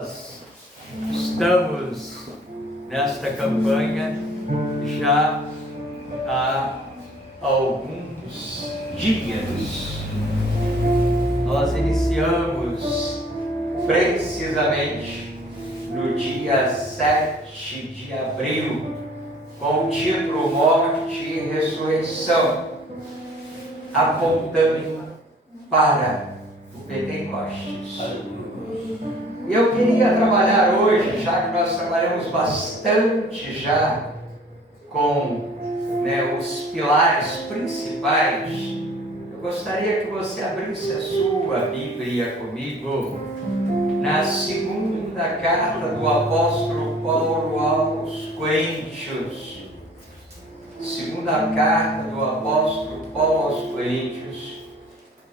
Nós estamos nesta campanha já há alguns dias. Nós iniciamos precisamente no dia 7 de abril com o título Morte e Ressurreição, apontando para o Pentecostes. E eu queria trabalhar hoje, já que nós trabalhamos bastante já com os pilares principais, eu gostaria que você abrisse a sua Bíblia comigo na segunda carta do apóstolo Paulo aos Coríntios. Segunda carta do apóstolo Paulo aos Coríntios,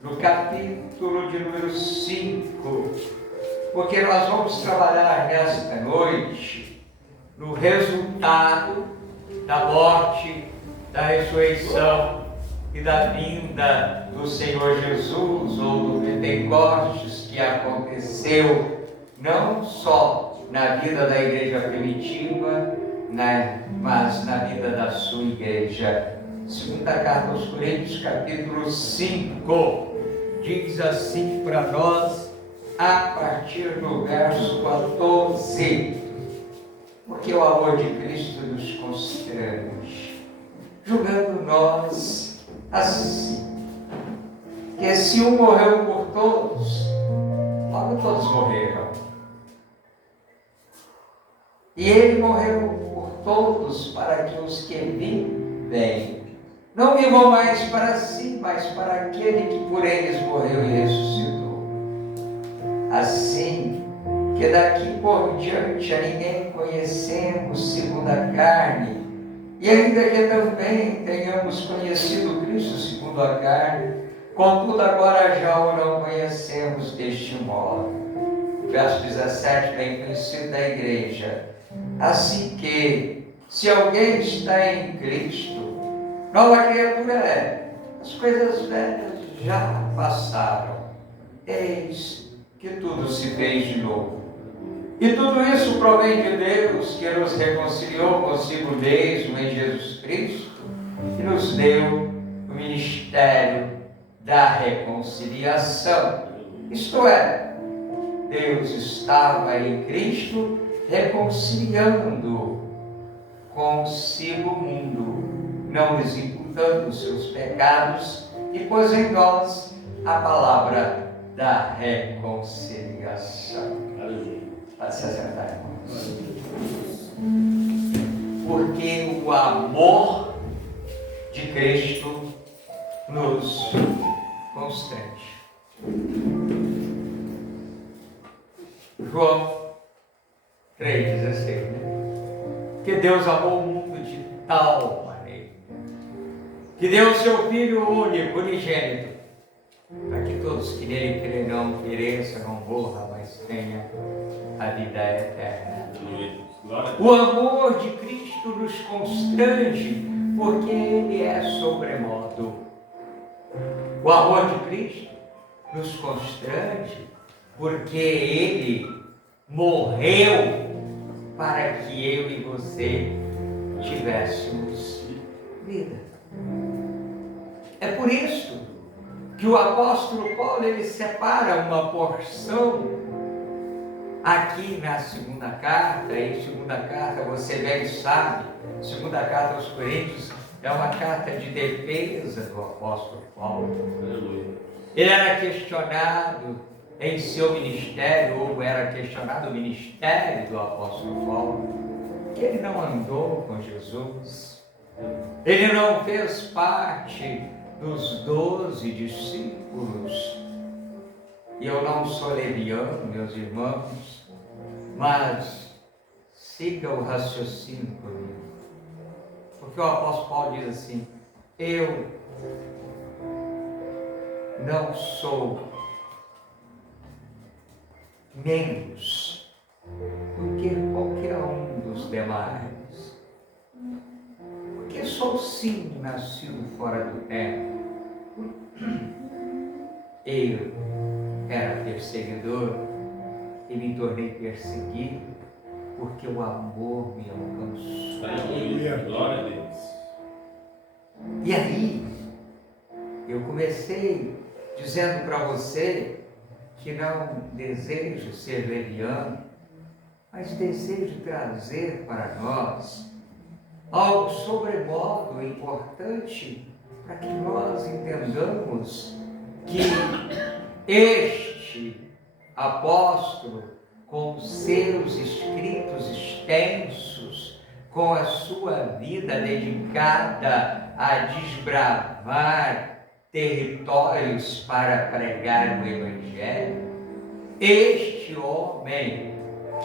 no capítulo de número 5. Porque nós vamos trabalhar nesta noite no resultado da morte, da ressurreição e da vinda do Senhor Jesus, ou do Pentecostes, que aconteceu não só na vida da igreja primitiva, mas na vida da sua igreja. Segunda carta aos Coríntios, capítulo 5, diz assim para nós, a partir do verso 14: porque o amor de Cristo nos constrange, julgando nós assim, que se um morreu por todos, logo todos morreram. E ele morreu por todos, para que os que vivem não vivam mais para si, mas para aquele que por eles morreu e ressuscitou. Assim que daqui por diante a ninguém conhecemos segundo a carne, e ainda que também tenhamos conhecido Cristo segundo a carne, contudo agora já o não conhecemos deste modo. Verso 17, bem conhecido da igreja. Assim que, se alguém está em Cristo, nova criatura é. As coisas velhas já passaram, eis que tudo se fez de novo. E tudo isso provém de Deus, que nos reconciliou consigo mesmo em Jesus Cristo e nos deu o ministério da reconciliação. Isto é, Deus estava em Cristo reconciliando consigo o mundo, não lhes imputando os seus pecados, e pôs em nós a palavra da reconciliação. Pode se acertar, irmãos. Porque o amor de Cristo nos constrange. João 3,16, que Deus amou o mundo de tal maneira que deu o seu Filho único, unigênito, para que todos que nele crerão não pereçam, não morram, mas tenham a vida eterna. O amor de Cristo nos constrange, porque Ele é sobremodo. O amor de Cristo nos constrange, porque Ele morreu para que eu e você tivéssemos vida. É por isso que o apóstolo Paulo, ele separa uma porção aqui na segunda carta. E segunda carta, você bem sabe, segunda carta aos Coríntios é uma carta de defesa do apóstolo Paulo. Ele era questionado em seu ministério, ou era questionado o ministério do apóstolo Paulo, que ele não andou com Jesus, ele não fez parte dos 12 discípulos. E eu não sou leviano, meus irmãos, mas siga o raciocínio comigo. Porque o apóstolo Paulo diz assim: eu não sou menos do que qualquer um dos demais, porque sou sim nascido fora do tempo. Eu era perseguidor, e me tornei perseguido, porque o amor me alcançou. Aleluia. Glória a Deus. E aí, eu comecei dizendo para você que não desejo ser leviano, mas desejo trazer para nós algo sobremodo importante para que nós entendamos que este apóstolo, com seus escritos extensos, com a sua vida dedicada a desbravar territórios para pregar o Evangelho, este homem,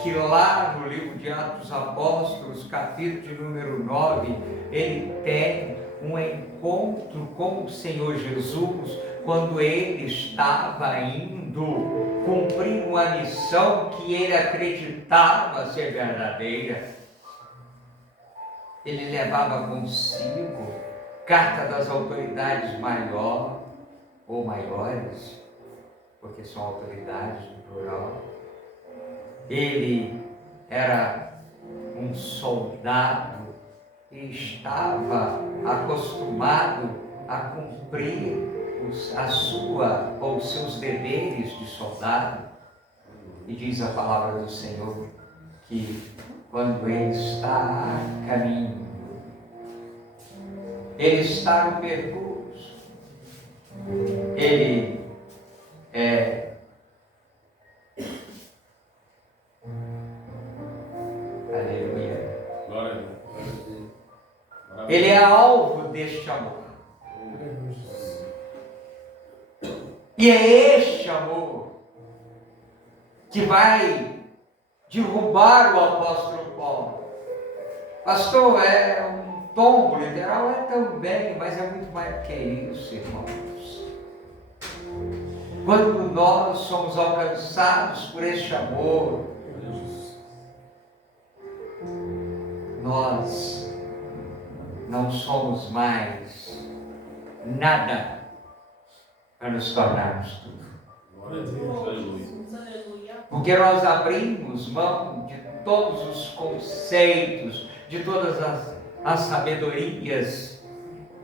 que lá no livro de Atos dos Apóstolos, capítulo de número 9, ele tem um encontro com o Senhor Jesus, quando ele estava indo cumprir uma missão que ele acreditava ser verdadeira. Ele levava consigo carta das autoridades maior ou maiores, porque são autoridades no plural. Ele era um soldado e estava acostumado a cumprir os seus deveres de soldado. E diz a palavra do Senhor que quando ele está a caminho, ele está no percurso, ele aleluia, Glória a Deus. ele é alvo deste amor. E é este amor que vai derrubar o apóstolo Paulo. Pastor, é um tombo literal? É também, mas é muito mais que isso, irmãos. Quando nós somos alcançados por este amor, nós não somos mais nada para nos tornarmos tudo. Glória a Deus. Aleluia. Porque nós abrimos mão de todos os conceitos, de todas as sabedorias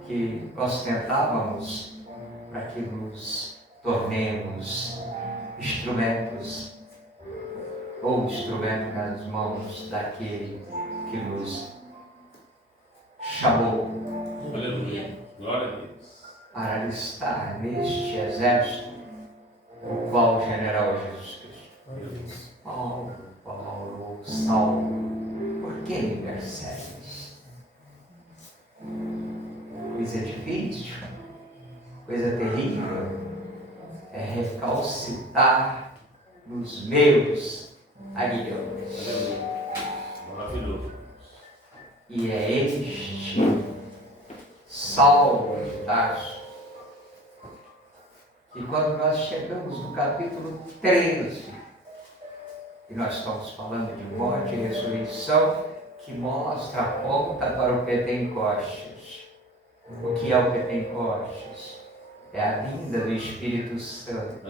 que ostentávamos para que nos tornemos instrumentos, ou instrumento nas mãos daquele que nos chamou. Aleluia. Glória a Deus. Para alistar neste exército o qual o general Jesus Cristo. Paulo, Saulo, por que me persegues? Coisa difícil, coisa terrível é recalcitrar nos meus aguilhões. Maravilhoso. E é este Saulo de Tarso que, quando nós chegamos no capítulo 13, e nós estamos falando de morte e ressurreição, que mostra, aponta para o Pentecostes. O que é o Pentecostes? É a vinda do Espírito Santo.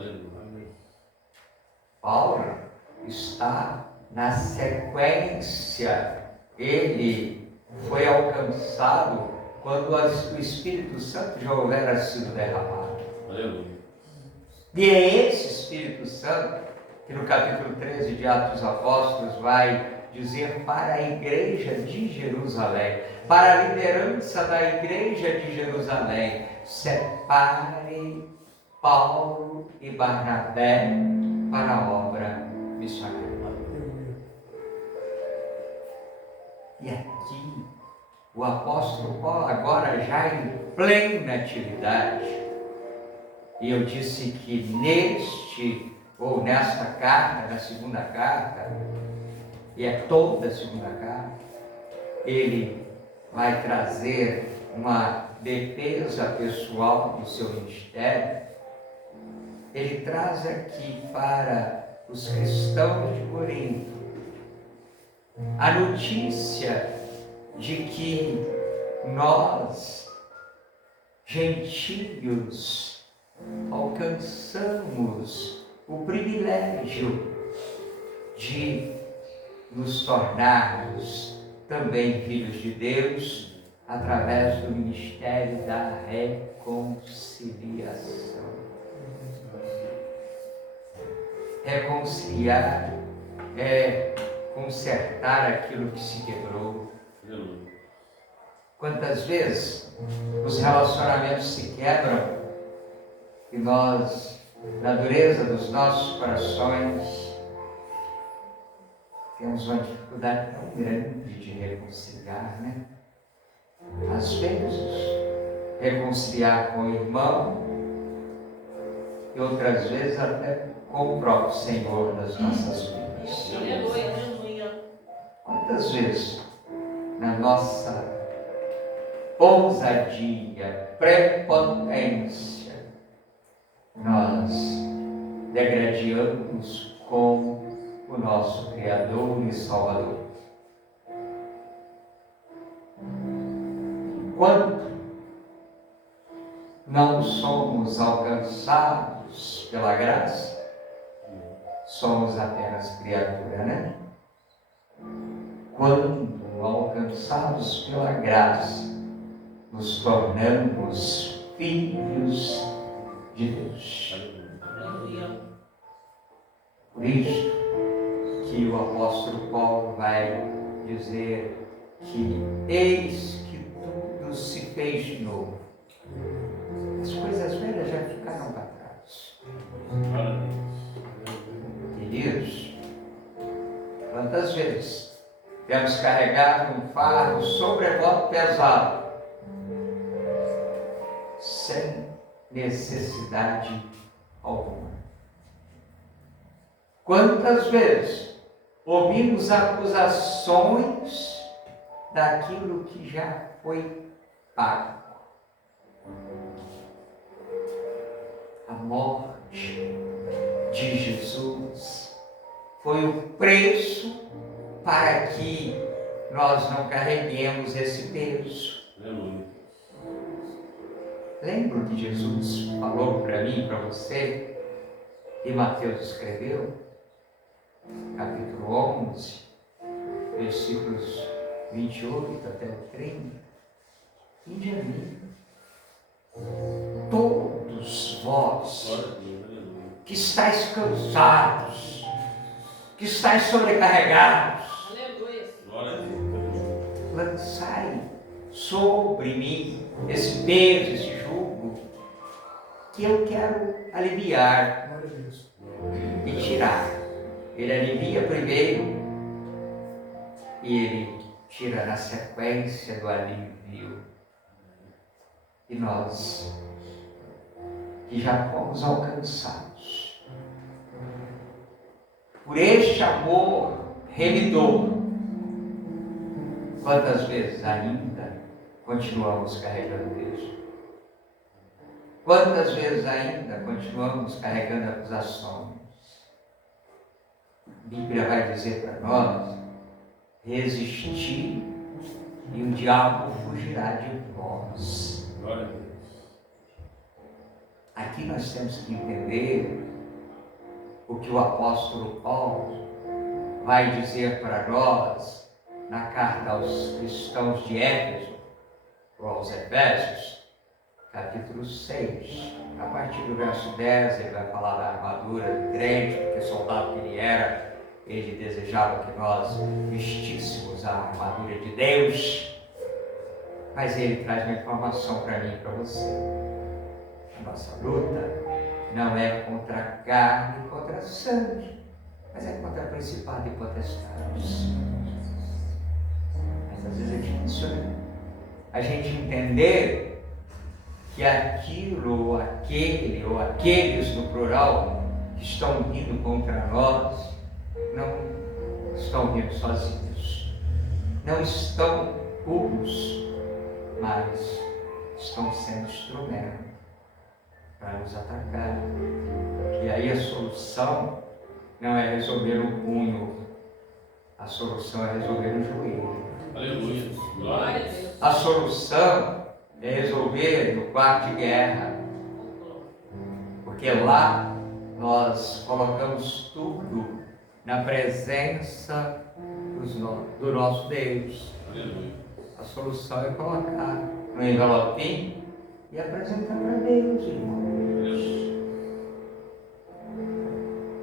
Paulo está na sequência. Ele foi alcançado quando o Espírito Santo já houvera sido derramado. Aleluia. E é esse Espírito Santo que no capítulo 13 de Atos dos Apóstolos vai dizer para a igreja de Jerusalém, para a liderança da igreja de Jerusalém: separe Paulo e Barnabé para a obra missionária. E aqui o apóstolo Paulo, agora já em plena atividade, e eu disse que nesta carta, na segunda carta, e é toda a segunda carta, ele vai trazer uma defesa pessoal do seu ministério. Ele traz aqui para os cristãos de Corinto a notícia de que nós, gentios, alcançamos o privilégio de nos tornarmos também filhos de Deus através do ministério da reconciliação. Reconciliar é consertar aquilo que se quebrou. Quantas vezes os relacionamentos se quebram e nós, na dureza dos nossos corações, temos uma dificuldade tão grande de reconciliar, né? Às vezes, reconciliar com o irmão e outras vezes até com o próprio Senhor das nossas vidas. Quantas vezes, na nossa ousadia, prepotência, nós degradamos com o nosso Criador e Salvador. Enquanto não somos alcançados pela graça, somos apenas criatura, né? Quando alcançados pela graça, nos tornamos filhos de Deus. Por isso que o apóstolo Paulo vai dizer que eis que tudo se fez de novo. As coisas velhas já ficaram para trás. Queridos, quantas vezes temos carregado um fardo sobremodo pesado, sem necessidade alguma. Quantas vezes ouvimos acusações daquilo que já foi pago? A morte de Jesus foi o preço para que nós não carreguemos esse peso. Lembra o que Jesus falou para mim e para você, e Mateus escreveu? Capítulo 11, versículos 28 até o 30. Vinde a mim, todos vós que estáis cansados, que estáis sobrecarregados, lançai sobre mim esse peso, esse jugo, que eu quero aliviar e tirar. Ele alivia primeiro e ele tira na sequência do alívio. E nós, que já fomos alcançados por este amor remidor, quantas vezes ainda continuamos carregando peso? Quantas vezes ainda continuamos carregando acusações? A Bíblia vai dizer para nós: resistir e o diabo fugirá de vós. Aqui nós temos que entender o que o apóstolo Paulo vai dizer para nós na carta aos cristãos de Éfeso, ou aos Efésios, capítulo 6. A partir do verso 10, ele vai falar da armadura do crente, porque soldado que ele era, ele desejava que nós vestíssemos a armadura de Deus. Mas ele traz uma informação para mim e para você. A nossa luta não é contra a carne e contra sangue, mas é contra principados e potestades. Mas às vezes é difícil, né? A gente entender que aquilo, ou aquele, ou aqueles no plural, que estão vindo contra nós, não estão vindo sozinhos, não estão puros, mas estão sendo instrumento para nos atacar. E aí a solução não é resolver o punho, a solução é resolver o joelho. Aleluia. Glória a Deus. A solução é resolver no quarto de guerra, porque lá nós colocamos tudo na presença do nosso Deus. Aleluia. A solução é colocar no envelopinho e apresentar para Deus, irmão.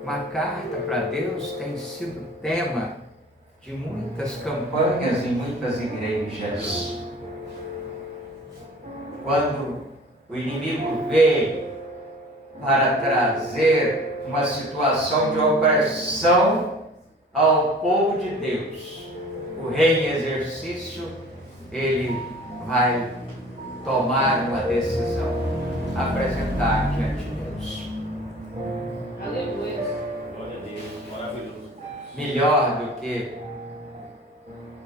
Uma carta para Deus tem sido tema de muitas campanhas em muitas igrejas. Quando o inimigo veio para trazer uma situação de opressão ao povo de Deus, o rei em exercício, ele vai tomar uma decisão, apresentar diante de Deus. Aleluia. Glória a Deus, maravilhoso. Melhor do que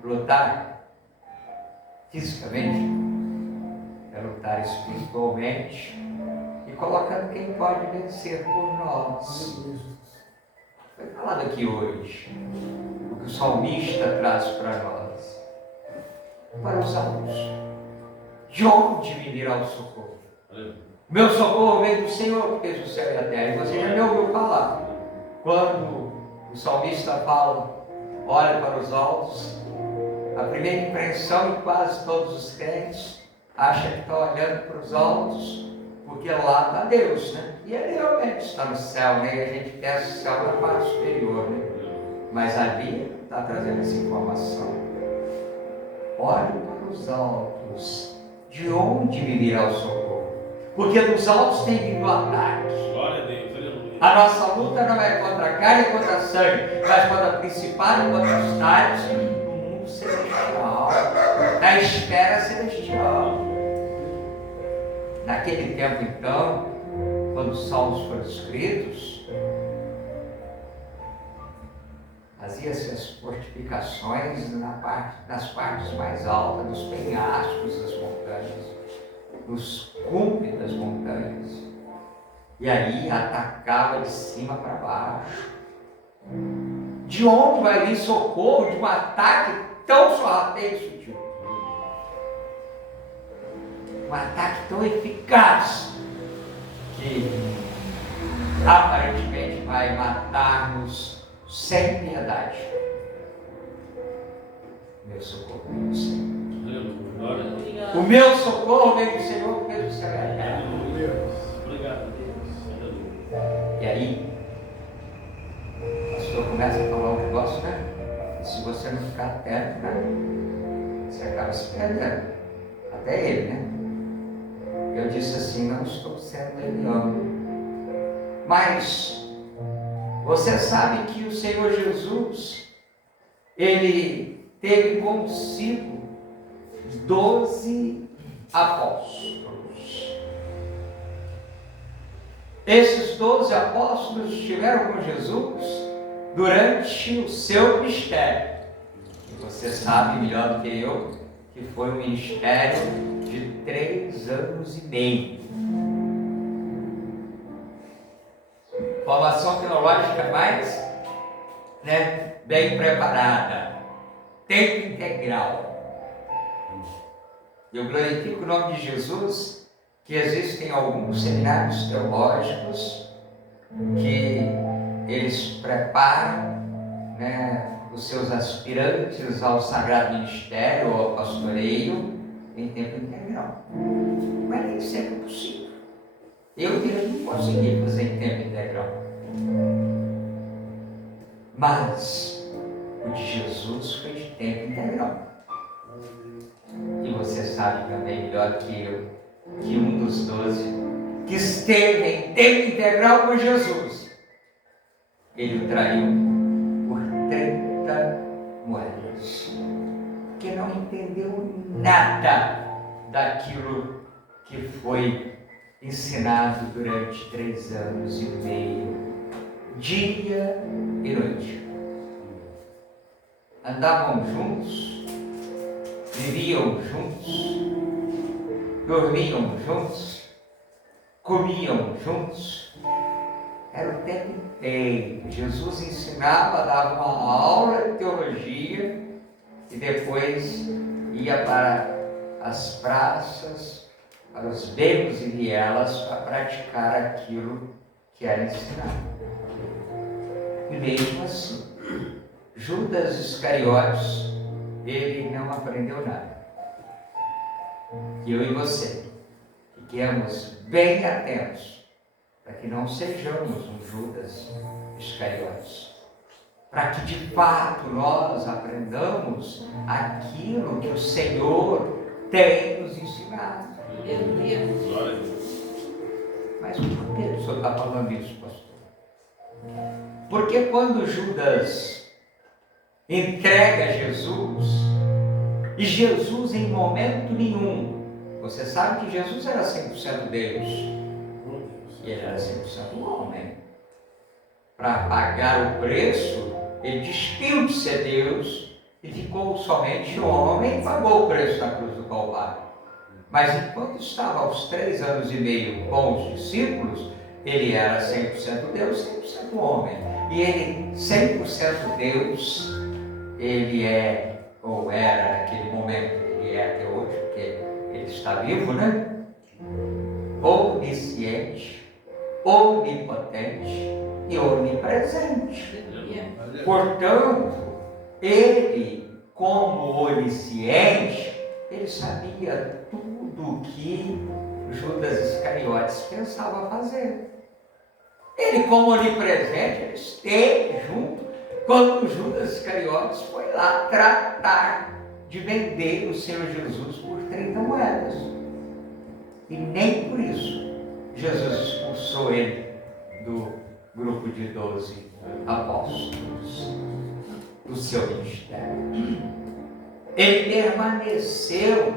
lutar fisicamente, é lutar espiritualmente e colocando quem pode vencer por nós. Foi falado aqui hoje o que o salmista traz para nós. Para os salmos, de onde me virá o socorro? Meu socorro vem do Senhor, que fez o céu e a terra. E você já me ouviu falar. Quando o salmista fala, olha para os altos, a primeira impressão em quase todos os crentes acha que está olhando para os altos, porque lá está Deus, né? E ele realmente está no céu, né? E a gente pensa o céu na parte superior, né? Mas ali está trazendo essa informação. Olhe para os altos, de onde me virá o socorro? Porque dos altos tem vindo o ataque. Glória a Deus, aleluia. A nossa luta não é contra a carne e contra a sangue, mas contra principados e contra os tais no mundo celestial, na esfera celestial. Naquele tempo, então, quando os salmos foram escritos, fazia-se as fortificações nas partes mais altas, dos penhascos das montanhas, nos cumes das montanhas, e aí atacava de cima para baixo. De onde vai vir socorro de um ataque tão sorrateiro e sutil? Um ataque tão eficaz que aparentemente vai matar-nos sem piedade. Meu socorro vem do Senhor. O meu socorro vem do Senhor, que fez o céu e a terra. Obrigado a Deus. Aleluia. E aí, o pastor começa a falar um negócio, né? Se você não ficar atento, né? Você acaba se perdendo. Até ele, né? Eu disse assim, não estou sendo leviano. Mas você sabe que o Senhor Jesus, ele teve consigo 12 apóstolos. Esses 12 apóstolos estiveram com Jesus durante o seu ministério. E você sabe melhor do que eu que foi um ministério de 3 anos e meio. Formação teológica mais, bem preparada. Tempo integral. Eu glorifico o nome de Jesus, que existem alguns seminários teológicos que eles preparam, os seus aspirantes ao sagrado ministério ou ao pastoreio em tempo integral. Mas nem sempre é possível. Eu mesmo não consegui fazer em tempo integral. Mas o de Jesus foi de tempo integral. E você sabe também melhor que eu, que um dos 12 que esteve em tempo integral com Jesus, ele o traiu por 30 moedas, que não entendeu nada daquilo que foi ensinado durante 3 anos e meio, dia e noite. Andavam juntos, viviam juntos, dormiam juntos, comiam juntos. Era o tempo inteiro. Jesus ensinava, dava uma aula de teologia e depois ia para as praças, para os becos e vielas para praticar aquilo que era ensinado. E mesmo assim, Judas Iscariotes, ele não aprendeu nada. Eu e você, fiquemos bem atentos para que não sejamos um Judas Iscariotes. Para que de fato nós aprendamos aquilo que o Senhor tem nos ensinado. Mas por que o senhor está falando isso, pastor? Porque quando Judas entrega Jesus, e Jesus em momento nenhum, você sabe que Jesus era 100% Deus, e ele era 100% homem. Para pagar o preço, ele despiu de ser Deus e ficou somente homem e pagou o preço na cruz do Calvário. Mas enquanto estava aos 3 anos e meio com os discípulos, ele era 100% Deus, 100% homem. E ele, 100% Deus, ele é, ou era naquele momento, ele é até hoje, porque ele está vivo, né? Onisciente, onipotente e onipresente. Portanto, ele, como onisciente, ele sabia tudo o que Judas Iscariotes pensava fazer. Ele, como onipresente, ele esteve junto quando Judas Iscariotes foi lá tratar de vender o Senhor Jesus por 30 moedas. E nem por isso Jesus expulsou ele do grupo de 12 apóstolos, do seu ministério. Ele permaneceu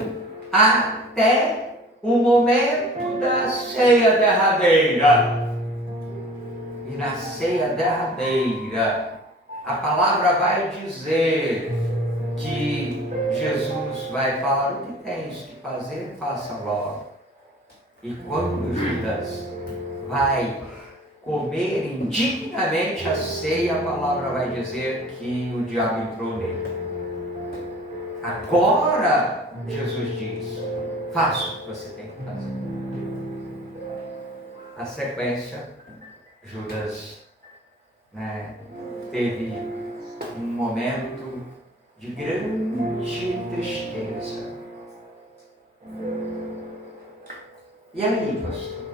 até o momento da ceia derradeira. E na ceia derradeira, a palavra vai dizer que Jesus vai falar: o que tens que fazer, faça logo. E quando Judas vai comer indignamente a ceia, a palavra vai dizer que o diabo entrou nele. Agora, Jesus diz: faça o que você tem que fazer. Na sequência, Judas, teve um momento de grande tristeza. E aí, pastor?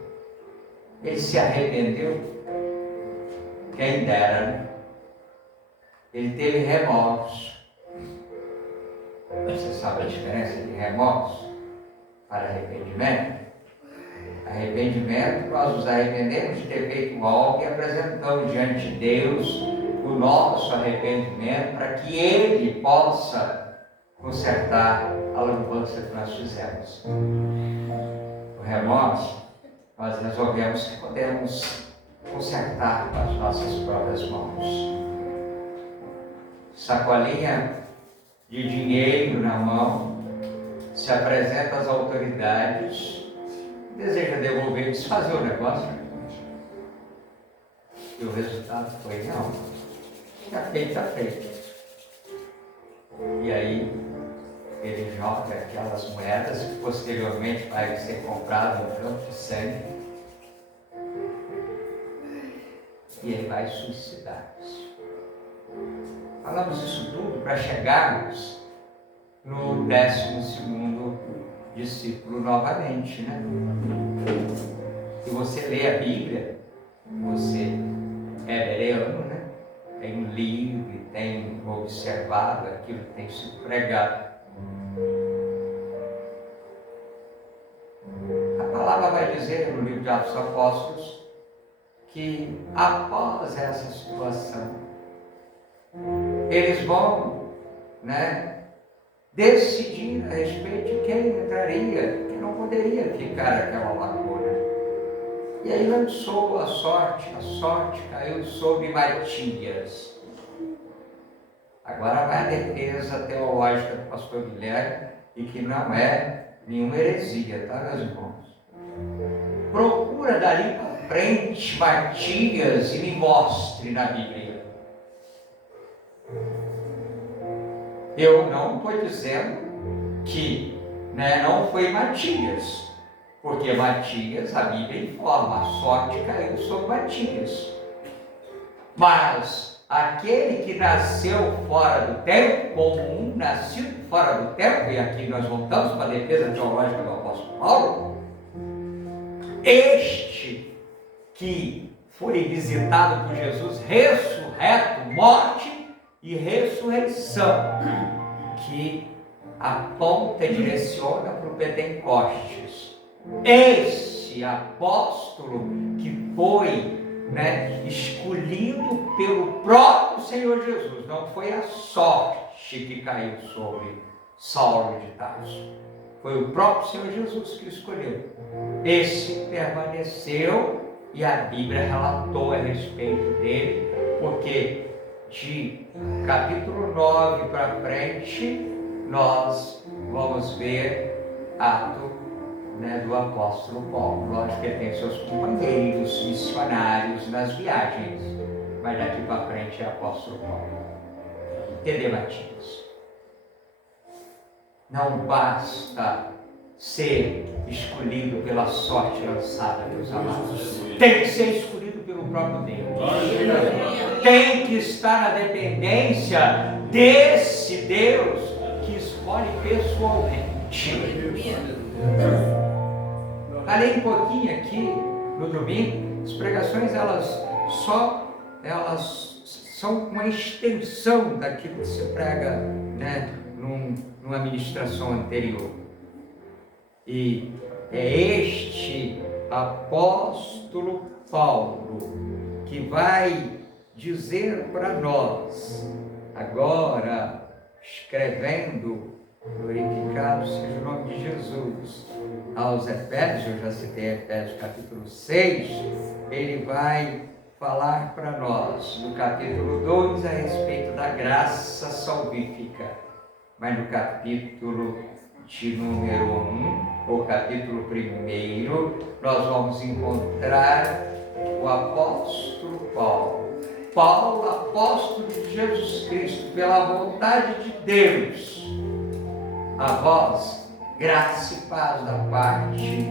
Ele se arrependeu? Quem dera, né? Ele teve remorso. Você sabe a diferença de remorso para arrependimento? Arrependimento, nós nos arrependemos de ter feito algo e apresentamos diante de Deus o nosso arrependimento para que Ele possa consertar a lambança que nós fizemos. O remorso, nós resolvemos que podemos consertar com as nossas próprias mãos. Sacolinha de dinheiro na mão, se apresenta às autoridades, deseja devolver, desfazer o negócio. E o resultado foi: não, está feito, está feito. E aí ele joga aquelas moedas que posteriormente vai ser comprado um campo de sangue. E ele vai suicidar-se. Falamos isso tudo para chegarmos no 12º discípulo novamente, né? Se você lê a Bíblia, você é bereano, né? Tem lido e tem observado aquilo que tem sido pregado. A palavra vai dizer no livro de Atos dos Apóstolos que após essa situação, eles vão, decidir a respeito de quem entraria, que não poderia ficar aquela lacuna. E aí lançou a sorte caiu sobre Matias. Agora vai a defesa teológica do pastor Guilherme, e que não é nenhuma heresia, tá, meus irmãos? Procura dali para frente Matias e me mostre na Bíblia. Eu não estou dizendo que não foi Matias, porque Matias, a Bíblia informa, a sorte caiu sobre Matias. Mas aquele que nasceu fora do tempo, como um nascido fora do tempo, e aqui nós voltamos para a defesa teológica do apóstolo Paulo, este que foi visitado por Jesus, ressurreto, morte e ressurreição, que aponta e direciona para o Pentecostes. Esse apóstolo que foi escolhido pelo próprio Senhor Jesus, não foi a sorte que caiu sobre Saulo de Tarso, foi o próprio Senhor Jesus que escolheu. Esse permaneceu e a Bíblia relatou a respeito dele, porque de capítulo 9 para frente nós vamos ver ato do apóstolo Paulo. Lógico que ele tem seus companheiros missionários nas viagens, mas daqui para frente é apóstolo Paulo. Entendeu, Matias? Não basta ser escolhido pela sorte lançada, meus amados. Tem que ser escolhido pelo próprio Deus. Tem que estar na dependência desse Deus que escolhe pessoalmente. Falei um pouquinho aqui no domingo. As pregações elas são uma extensão daquilo que se prega numa ministração anterior. E é este apóstolo Paulo que vai dizer para nós, agora, escrevendo, glorificado seja o nome de Jesus, aos Efésios, eu já citei Efésios capítulo 6, ele vai falar para nós, no capítulo 2, a respeito da graça salvífica, mas no capítulo de número 1, ou capítulo 1, nós vamos encontrar o apóstolo Paulo. Paulo, apóstolo de Jesus Cristo, pela vontade de Deus, a vós, graça e paz da parte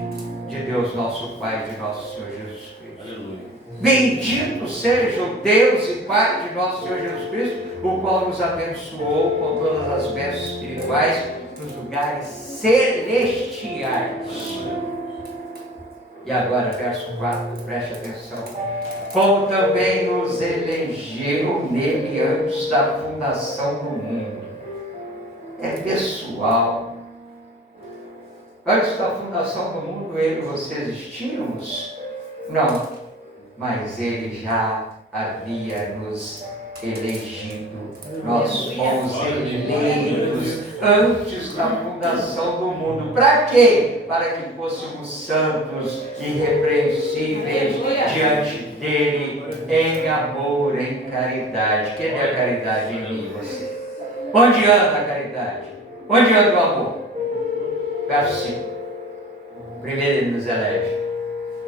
de Deus nosso Pai e de nosso Senhor Jesus Cristo. Aleluia. Bendito seja o Deus e Pai de nosso Senhor Jesus Cristo, o qual nos abençoou com todas as bênçãos espirituais nos lugares celestiais. E agora, verso 4, preste atenção. Como também nos elegeu nele antes da fundação do mundo. É pessoal. Antes da fundação do mundo, ele e você existíamos? Não. Mas ele já havia nos elegido. Nós fomos eleitos antes da fundação do mundo. Para quê? Para que fôssemos santos e irrepreensíveis diante dele, em amor, em caridade. Cadê a caridade em mim e você? Onde anda a caridade? Onde anda o amor? Verso 5. Primeiro ele nos elege,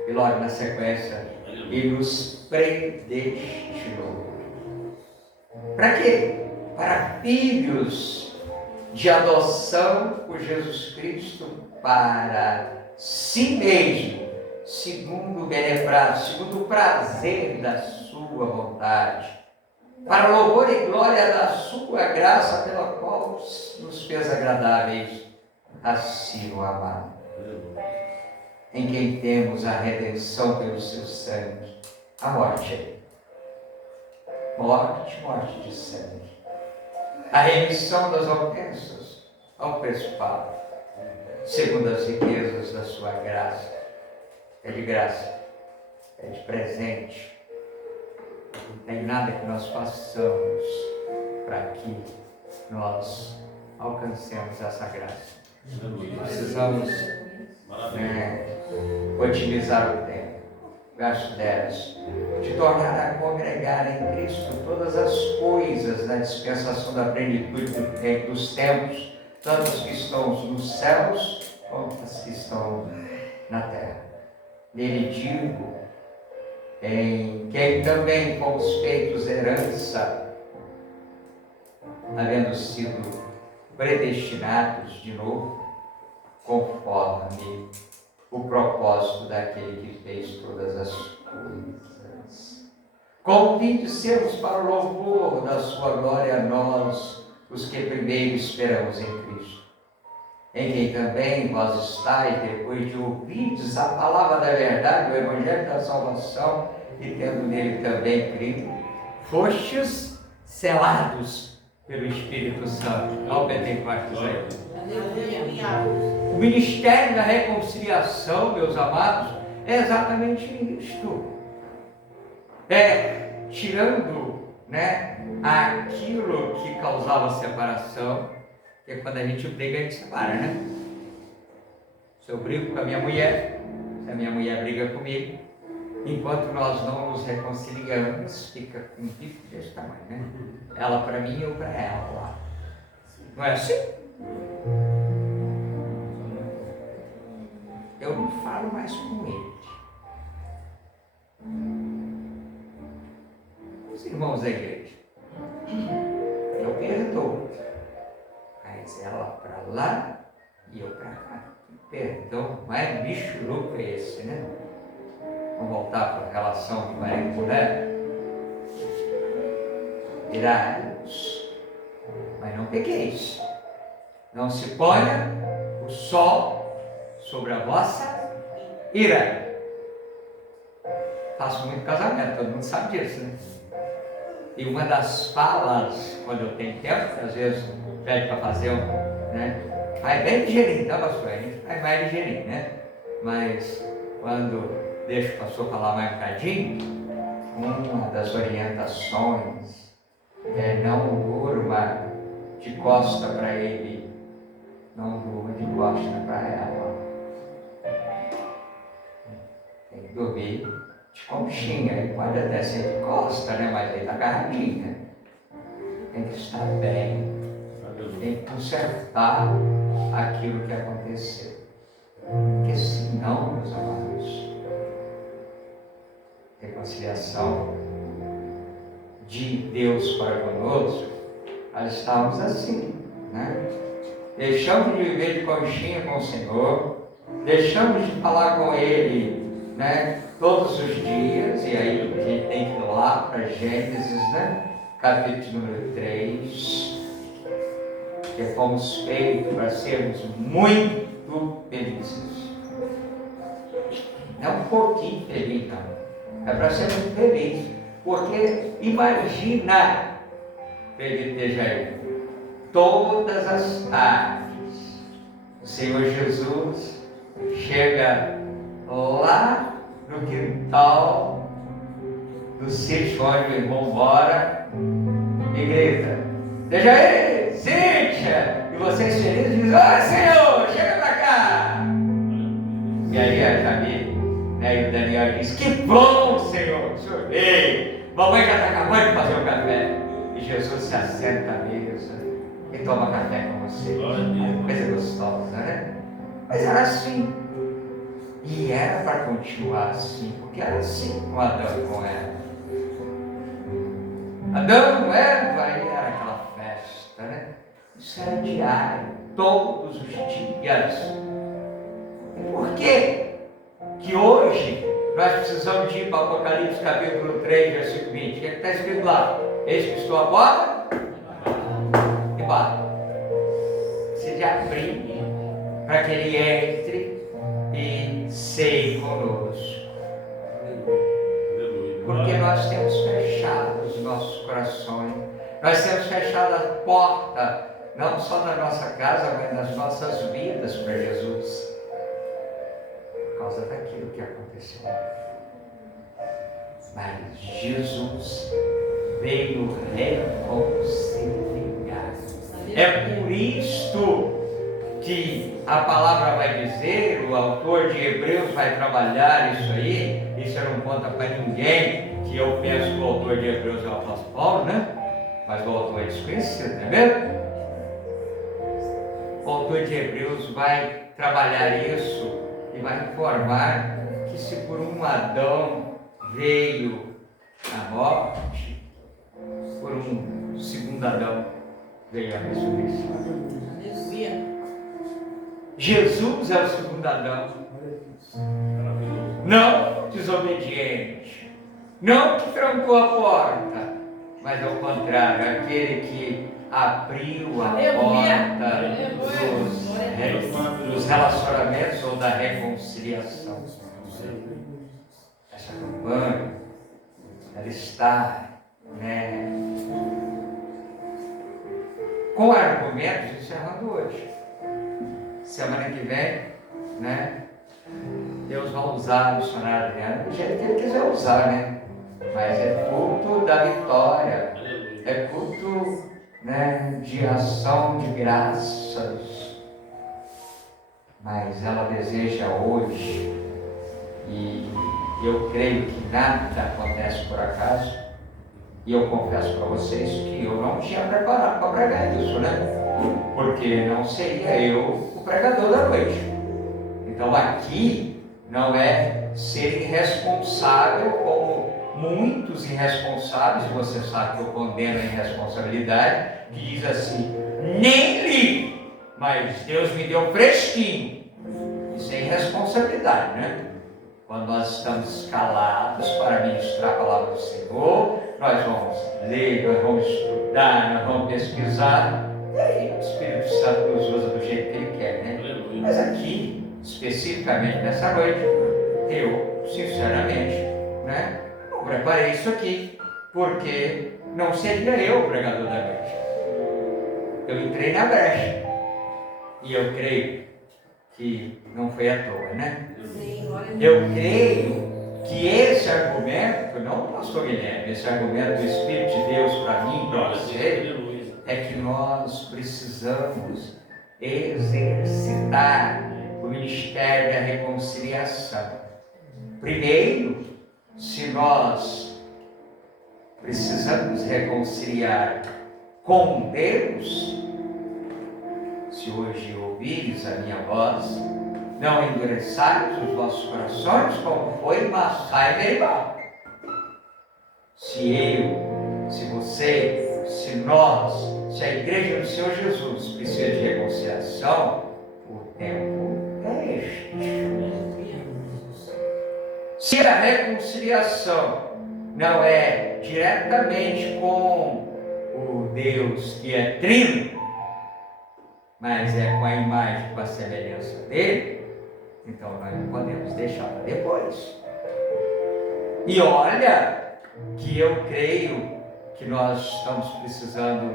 e logo na sequência ele nos predestinou. Para quê? Para filhos de adoção por Jesus Cristo para si mesmo, segundo o beneplácito, segundo o prazer da sua vontade, para louvor e glória da sua graça, pela qual nos fez agradáveis a si o amado, em quem temos a redenção pelo seu sangue, a morte de sangue, a remissão das ofensas ao preço pago, segundo as riquezas da sua graça. É de graça, é de presente. Não tem nada que nós façamos para que nós alcancemos essa graça. Precisamos otimizar o tempo. Verso 10. De tornar a congregar em Cristo todas as coisas na dispensação da plenitude dos tempos, tanto as que estão nos céus quanto as que estão na terra. Nele digo, em quem também fomos feitos herança, havendo sido predestinados de novo, conforme o propósito daquele que fez todas as coisas. Convide-nos para o louvor da sua glória, nós, os que primeiro esperamos em Cristo, em quem também vós estáis, depois de ouvirdes a palavra da verdade, o Evangelho da salvação, e tendo nele também crido, fostes selados pelo Espírito Santo. Olha o Pentecostes aí. O ministério da reconciliação, meus amados, é exatamente isto. É tirando, né, aquilo que causava separação, que é quando a gente briga, a gente separa, né? Se eu brigo com a minha mulher, se a minha mulher briga comigo, enquanto nós não nos reconciliamos, fica um bico desse tamanho, né? Ela para mim e eu para ela lá. Não é assim? Eu não falo mais com ele. Os irmãos da igreja, eu perdoo, mas ela para lá e eu para cá. Perdão, mas bicho louco é esse, né? Vamos voltar para a relação de marido e mulher. Irai-vos, mas não pequeis. Não se ponha o sol sobre a vossa ira. Faço muito casamento, todo mundo sabe disso, né? E uma das falas, quando eu tenho tempo, às vezes pede para fazer né? Faz bem ligeirinho, tá, pastor? A gente faz mais ligeirinho, né? Mas quando deixa o pastor falar mais um bocadinho, uma das orientações é não durma de costa para ele, não durma de costa para ela. Tem que dormir de conchinha, ele pode até ser de costa, né? Mas ele está agarradinho. Tem que estar bem, tem que consertar aquilo que aconteceu. Porque senão, meus amados, reconciliação de Deus para conosco, nós estamos assim, né? Deixamos de viver de conchinha com o Senhor, deixamos de falar com Ele, né? Todos os dias, e aí a gente tem que ir lá para Gênesis, né? Capítulo número 3, que fomos feitos para sermos muito felizes. Não é um pouquinho feliz, não. É para ser muito feliz. Porque imagina, ele esteja aí, todas as tardes, o Senhor Jesus chega lá no quintal do sítio onde o irmão mora e grita: "Esteja aí, Cíntia!" E vocês felizes dizem: "Oi, Senhor, chega pra cá!" E aí a Jamile, né, e o Daniel diz: "Que bom, Senhor, o Senhor veio. Mamãe já está acabando de fazer o café." E Jesus se assenta à mesa e toma café com você. Coisa gostosa, né? Mas era assim. E era para continuar assim, porque era assim com Adão e com Eva. Adão, Eva, e era aquela festa, né? Isso era diário, todos os dias. E por quê que hoje nós precisamos de ir para Apocalipse capítulo 3, versículo 20? O que está escrito lá? Eis que estou à porta e bato. Você já abrir para que ele entre e ceie conosco. Porque nós temos fechado os nossos corações, nós temos fechado a porta, não só na nossa casa, mas nas nossas vidas para Jesus, por causa daquilo que aconteceu. Mas Jesus veio reconciliar. É por isto que a palavra vai dizer, o autor de Hebreus vai trabalhar isso aí. Isso não conta para ninguém, que eu penso que o autor de Hebreus é o apóstolo Paulo, né? Mas o autor é desconhecido, não é mesmo? O autor de Hebreus vai trabalhar isso e vai informar que se por um Adão veio a morte, por um segundo Adão veio a ressurreição. Jesus é o segundo Adão, não desobediente, Não que trancou a porta, mas ao contrário, aquele que abriu a porta dos relacionamentos ou da reconciliação. Essa campanha, ela está, né, com argumentos encerrando hoje. Semana que vem, né, Deus vai usar o missionário Adriano do jeito que Ele quiser usar, né? Mas é culto da vitória, é culto, né, de ação de graças. Mas ela deseja hoje, e eu creio que nada acontece por acaso, e eu confesso para vocês que eu não tinha preparado para pregar isso, né? Porque não seria eu o pregador da noite. Então aqui não é ser irresponsável como muitos irresponsáveis, e você sabe que eu condeno a irresponsabilidade, que diz assim, nem li, mas Deus me deu fresquinho. Isso é irresponsabilidade, né? Quando nós estamos calados para ministrar a palavra do Senhor, nós vamos ler, nós vamos estudar, nós vamos pesquisar, e aí o Espírito Santo nos usa do jeito que Ele quer, né? Mas aqui, especificamente nessa noite, eu, sinceramente, né, não preparei isso aqui, porque não seria eu o pregador da noite. Eu entrei na brecha, e eu creio que não foi à toa, né? Eu creio que esse argumento, não do pastor Guilherme, esse argumento do Espírito de Deus para mim, para você, é que nós precisamos exercitar o ministério da reconciliação. Primeiro, se nós precisamos reconciliar com Deus, se hoje ouvires a minha voz, não endureçais os vossos corações, como foi Massá e Meribá. Se eu, se você, se nós, se a igreja do Senhor Jesus precisa de reconciliação, o tempo é este. Se a reconciliação não é diretamente com o Deus que é trino, mas é com a imagem, com a semelhança dele, então nós não podemos deixar para depois. E olha que eu creio que nós estamos precisando,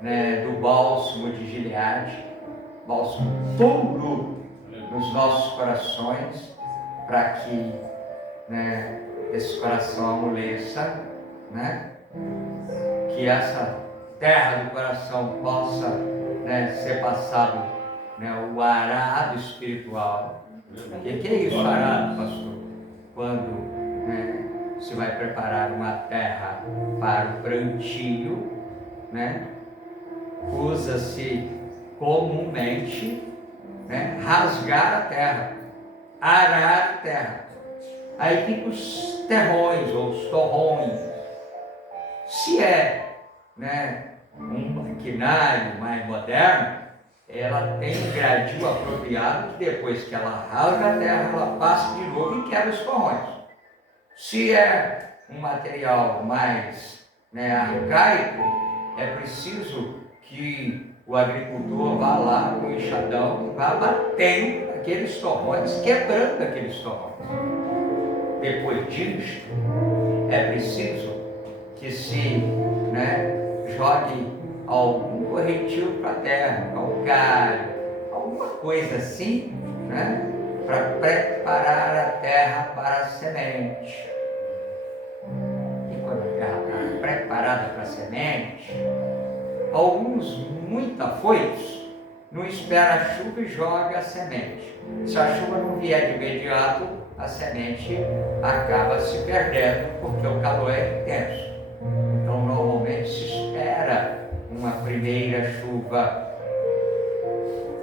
né, do bálsamo de Gileade, bálsamo puro nos nossos corações, para que, né, esse coração amoleça, né, que essa terra do coração possa, né, ser passado, né, o arado espiritual. O que é isso, arado, pastor? Quando, né, se vai preparar uma terra para o plantio, né, usa-se comumente, né, rasgar a terra, arar a terra. Aí ficam os terrões ou os torrões. Se é, né, um maquinário mais moderno, ela tem um gradil apropriado que depois que ela rasga a terra, ela passa de novo e quebra os torrões. Se é um material mais, né, arcaico, é preciso que o agricultor vá lá com o enxadão e vá batendo aqueles torrões, quebrando aqueles torrões. Depois disso, é preciso que se, né, jogue algum corretivo para a terra, calcário, alguma coisa assim, né, para preparar a terra para a semente. E quando a terra está preparada para a semente, alguns muito afoitos não espera a chuva e joga a semente. Se a chuva não vier de imediato, a semente acaba se perdendo porque o calor é intenso. Então normalmente se espera uma primeira chuva.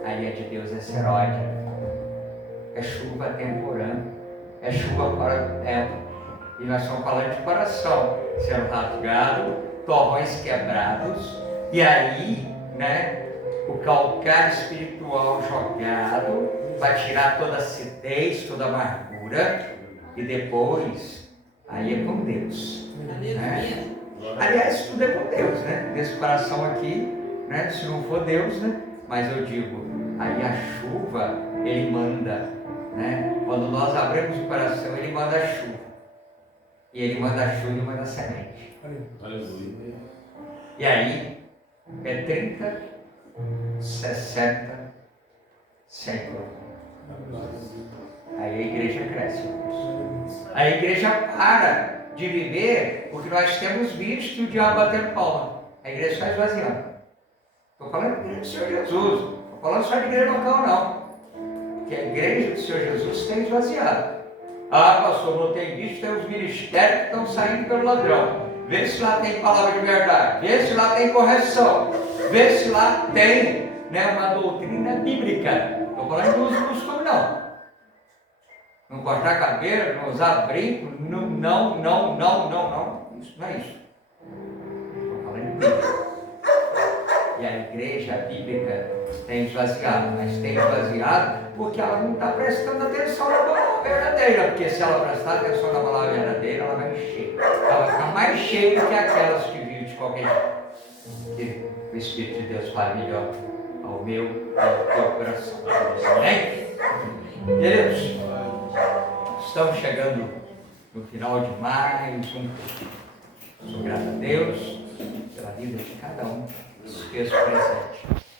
Aí a de Deus é seróide, é chuva temporânea, é chuva fora do tempo. E nós estamos falando de coração sendo rasgado, torrões quebrados, e aí, né, o calcário espiritual jogado vai tirar toda a acidez, toda a amargura, e depois aí é com Deus. Né? Aleluia. Aliás, tudo é com Deus, né? Nesse coração aqui, né? Se não for Deus, né? Mas eu digo, aí a chuva, Ele manda, né? Quando nós abrimos o coração, Ele manda a chuva. E Ele manda a chuva e manda a semente. Aleluia. E aí, é 30, 60, 100 por um. Aí a igreja cresce. A igreja para de viver o que nós temos visto o diabo batendo palma. A igreja está esvaziando. Estou falando da igreja do Senhor Jesus. Não estou falando só de igreja local, não. Porque a igreja do Senhor Jesus tem esvaziado. Ah, pastor, não tem visto, tem os ministérios que estão saindo pelo ladrão. Vê se lá tem palavra de verdade. Vê se lá tem correção. Vê se lá tem, né, uma doutrina bíblica. Estou falando de uso e costume, não. Não cortar cabelo, não usar brinco, não. Isso não é isso. Estou falando de Bíblia. E a igreja bíblica tem esvaziado, mas tem esvaziado porque ela não está prestando atenção na palavra verdadeira. Porque se ela prestar atenção na palavra verdadeira, ela vai encher. Ela vai ficar mais cheia do que aquelas que vivem de qualquer jeito. Que o Espírito de Deus faz melhor ao meu e ao teu coração. Amém? Queridos, estamos chegando no final de mais um culto. Sou grato a Deus pela vida de cada um que se fez presente.